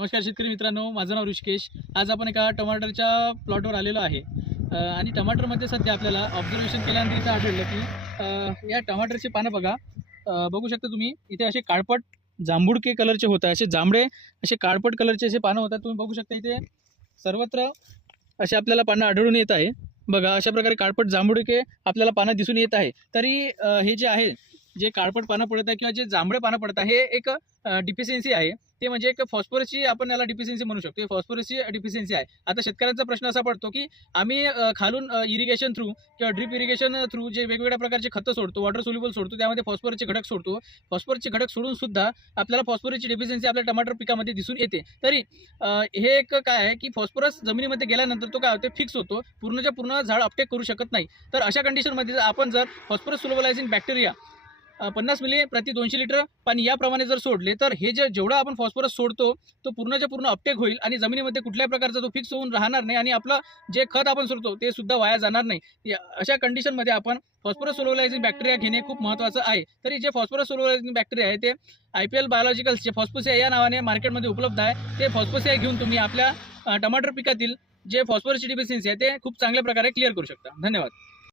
नमस्कार शेतकरी मित्रांनो, माझं नाव ऋषिकेश। आज आपण एका टमाटरच्या प्लॉटवर आलेलो आहे आणि टमाटरमध्ये सध्या आपल्याला ऑब्झर्वेशन केल्यानंतर इथं आढळलं की या टमाटरची पानं बघा, बघू शकता तुम्ही इथे असे काळपट जांभुडके कलरचे होतात, असे जांभळे असे काळपट कलरचे असे पानं होतात। तुम्ही बघू शकता इथे सर्वत्र असे आपल्याला पानं आढळून येत आहे। बघा, अशा प्रकारे काळपट जांभुडके आपल्याला पानं दिसून येत आहे। तरी हे जे आहे, जे काळपट पानं पडत आहे किंवा जे जांभळे पानं पडत आहे, हे एक डिफिशियन्सी आहे। ते म्हणजे एक फॉस्फरसची आपण याला डिफिशियन्सी म्हणू शकतो। फॉस्फरसची डिफिशियन्सी आहे। आता शेतकऱ्यांचा प्रश्न असा पडतो की आम्ही खालून इरिगेशन थ्रू किंवा ड्रिप इरिगेशन थ्रू जे वेगवेगळ्या प्रकारचे खतं सोडतो, वॉटर सोल्युबल सोडतो, त्यामध्ये फॉस्फरसचे घटक सोडतो। फॉस्फरसचे घटक सोडून सुद्धा आपल्याला फॉस्फरसची डिफिशियन्सी आपल्या टमाटर पिकामध्ये दिसून येते। तरी हे एक काय आहे की फॉस्फरस जमिनीमध्ये गेल्यानंतर तो काय होते, फिक्स होतो, पूर्णच्या पूर्ण झाड अपटेक करू शकत नाही। तर अशा कंडिशनमध्ये आपण जर फॉस्फरस सोल्युबलायझिंग बॅक्टेरिया 50 मिली प्रति 200 लिटर पाणी याप्रमाणे जर सोडले, तर हे जेवढा आपण फॉस्फरस सोडतो तो पूर्णच्या पूर्ण अपटेक होईल आणि जमिनीमध्ये कुठल्याही प्रकारचा तो फिक्स होऊन राहणार नाही आणि आपलं जे खत आपण सोडतो ते सुद्धा वाया जाणार नाही। अशा कंडिशनमध्ये आपण फॉस्फरस सोल्युबलायझिंग बॅक्टेरिया घेणे खूप महत्त्वाचं आहे। तरी जे फॉस्फरस सोल्युबलायझिंग बॅक्टेरिया आहे ते IPL बायोलॉजिकल्सचे फॉस्फोसिया या नावाने मार्केटमध्ये उपलब्ध आहे। ते फॉस्फोसिया घेऊन तुम्ही आपल्या टमाटर पिकातील जे फॉस्फरसची डिफिशियन्सी आहे ते खूप चांगल्या प्रकारे क्लिअर करू शकता। धन्यवाद।